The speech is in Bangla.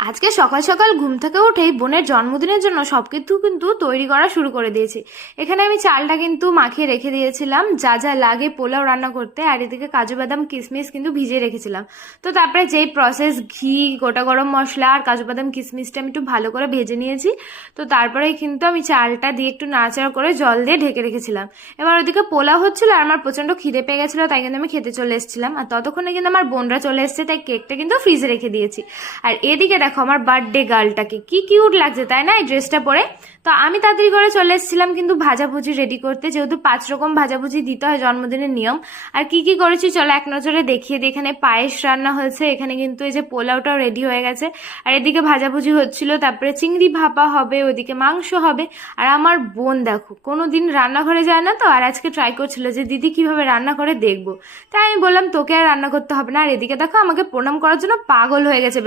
আজকে সকাল সকাল ঘুম থেকে উঠেই বোনের জন্মদিনের জন্য সব কিছু কিন্তু তৈরি করা শুরু করে দিয়েছি। এখানে আমি চালটা কিন্তু মাখিয়ে রেখে দিয়েছিলাম যা যা লাগে পোলাও রান্না করতে, আর এদিকে কাজু বাদাম কিশমিশ কিন্তু ভিজিয়ে রেখেছিলাম। তো তারপরে যেই প্রসেস, ঘি, গোটা গরম মশলা আর কাজু বাদাম কিশমিশটা আমি একটু ভালো করে ভেজে নিয়েছি। তো তারপরেই কিন্তু আমি চালটা দিয়ে একটু নাড়াচাড়া করে জল দিয়ে ঢেকে রেখেছিলাম। এবার ওদিকে পোলাও হচ্ছিল আর আমার প্রচন্ড খিদে পেয়ে গেছিলো, তাই কিন্তু আমি খেতে চলে এসেছিলাম। আর ততক্ষণে কিন্তু আমার বোনরা চলে এসছে, তাই কেকটা কিন্তু ফ্রিজে রেখে দিয়েছি। আর এদিকে দেখো আমার বার্থডে গার্লটাকে কি কিউট লাগছে, তাই না এই ড্রেসটা পরে। তো আমি তাড়াতাড়ি করে চলে এসেছিলাম কিন্তু ভাজাভুজি রেডি করতে, যেহেতু 5 রকম ভাজাভুজি দিতে হয় জন্মদিনের নিয়ম। আর কি কি করেছি চলো এক নজরে দেখিয়ে দিই। এখানে পায়েস রান্না হয়েছে, এখানে কিন্তু এই যে পোলাওটাও রেডি হয়ে গেছে, আর এদিকে ভাজাভুজি হচ্ছিল, তারপরে চিংড়ি ভাপা হবে, ওইদিকে মাংস হবে। আর আমার বোন দেখো কোনোদিন রান্নাঘরে যায় না তো, আর আজকে ট্রাই করছিল যে দিদি কিভাবে রান্না করে দেখবো। তাই আমি বললাম তোকে আর রান্না করতে হবে না। আর এদিকে দেখো আমাকে প্রণাম করার জন্য পাগল হয়ে গেছে